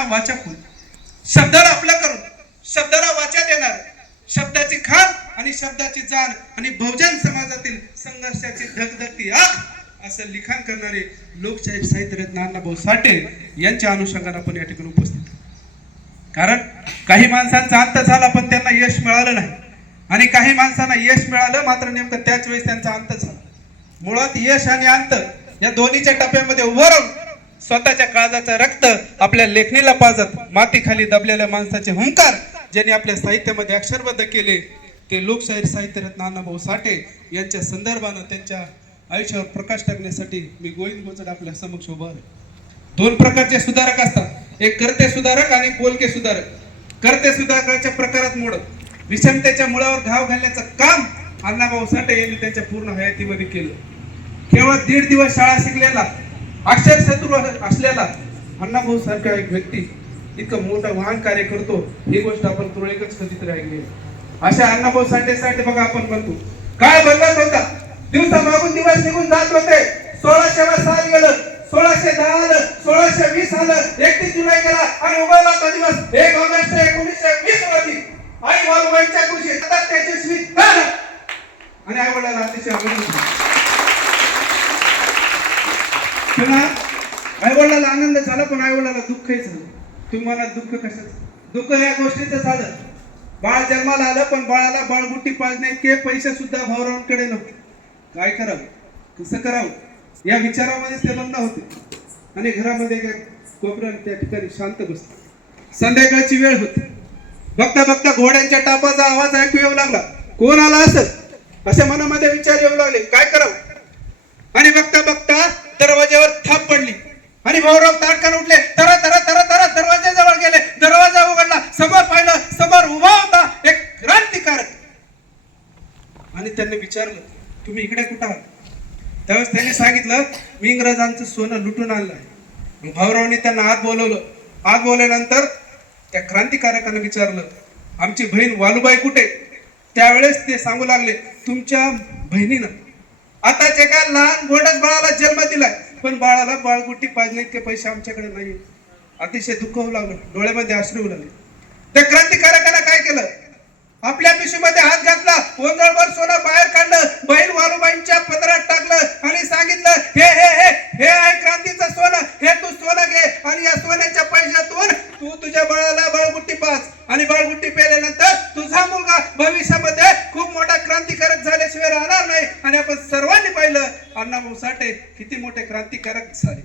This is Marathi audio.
शब्दांना वाचा करून, शब्दाला आपला करून, शब्दाला वाचा देणार, शब्दाची खाण आणि शब्दाची जाण आणि बहुजन समाजातील संघर्षाची धगधगती आग असं लिखाण करणारे लोकशाही साहित्यरत्न अण्णाभाऊ साठे यांच्या अनुषंगाने आपण या ठिकाणी उपस्थित. कारण काही माणसांचा अंत झाला पण त्यांना यश मिळालं नाही, आणि काही माणसांना यश मिळालं मात्र नेमकं त्याच वेळेस त्यांचा अंत झाला. मुळात यश आणि अंत या दोन्हीच्या टप्प्यामध्ये उभं राहून स्वतःच्या काळजाचं रक्त आपल्या लेखणीला पाजत मातीखाली दबलेल्या माणसाचे हुंकार ज्यांनी आपल्या साहित्यामध्ये अक्षरबद्ध केले ते लोकशाहीर साहित्यरत्न अण्णाभाऊ साठे यांच्या संदर्भानं त्यांच्या आयुष्यावर प्रकाश टाकण्यासाठी मी गोविंद गोचड आपल्या समक्ष उभा आहे. दोन प्रकारचे सुधारक असतात, एक कर्ते सुधारक आणि बोलके सुधारक. कर्ते सुधारकाच्या प्रकारात मोडत विषमतेच्या मुळावर घाव घालण्याचं काम अण्णाभाऊ साठे यांनी त्यांच्या पूर्ण हयातीमध्ये केलं. केवळ 1.5 दिवस शाळा शिकलेला अक्षर शत्रू असलेला अण्णाभाऊ सारखा एक व्यक्ती इतकं मोठं महान कार्य करतो ही गोष्ट आपण तुरळकच कधीतरी ऐकली. अशा अण्णाभाऊ साठे बघा आपण म्हणतो काय बदलत होता, दिवसा मागून दिवस निघून जात होते. 1600 साल गेलं, 1610 आलं, 1620 आलं, 31 जुलै गेला आणि उगवला तो दिवस 1 ऑगस्ट 1920 रोजी आई वालुबाईंच्या कुशीत त्याची स्वीट आणि आई वडिलांना अतिशय पुन्हा आई वडिलांना आनंद झाला पण आई वडिलांना दुःखही झालं. तुम्हाला दुःख कशाचं? दुःख या गोष्टीचं झालं, बाळ जन्माला आलं पण बाळाला बाळगुट्टी पाजणे इतके पैसे सुद्धा भाऊरावांकडे नव्हते. काय करावं, कसं करावं या विचारामध्ये ते बंद होते आणि घरामध्ये कोपऱ्यात त्या ठिकाणी शांत बसते. संध्याकाळची वेळ होती. बघता बघता घोड्यांच्या टापाचा आवाज ऐकू येऊ लागला. कोण आला असत असे मनामध्ये विचार येऊ लागले. काय करावं? आणि बघता बघता दरवाज्यावर थाप पडली आणि भाऊराव ताडकान उठले. तरा तरा तरा तरा दरवाजाजवळ गेले. दरवाजा उघडला, समोर पाहिलं, समोर उभा होता एक क्रांतिकारक. आणि त्यांनी विचारलं तुम्ही इकडे कुठं आहात? त्यावेळेस त्यांनी सांगितलं मी इंग्रजांचं सोनं लुटून आणलंय. भाऊरावने त्यांना आत बोलवलं. आत बोलल्यानंतर त्या क्रांतिकारकाने विचारलं आमची बहीण वालुबाई कुठे? त्यावेळेस ते सांगू लागले तुमच्या बहिणीनं आताच्या काय लहान गोंडस बाळाला जन्म दिलाय पण बाळाला बाळगुट्टी पाजणे इतके पैसे आमच्याकडे नाही. अतिशय दुःख होऊ लागलं, डोळ्यामध्ये अश्रू लागले. त्या क्रांतिकारकाने काय केलं, आपल्या पिशवीमध्ये हात घातला, ओंजळभर सोनं बाहेर काढलं, बहीण वालुबाईंच्या पदरात टाकलं आणि सांगितलं हे हे हे हे आहे क्रांतीचं सोनं, हे तू सोनं घे आणि या सोन्याच्या पैशातून तू तुझ्या बाळाला बाळगुट्टी पाज आणि बाळगुट्टी पेल्यानंतर तुझा मुलगा भविष्यामध्ये खूप मोठा क्रांतिकारक झाल्याशिवाय राहणार नाही. आणि आपण सर्वांनी पाहिलं अण्णाभाऊ साठे किती मोठे क्रांतिकारक झाले.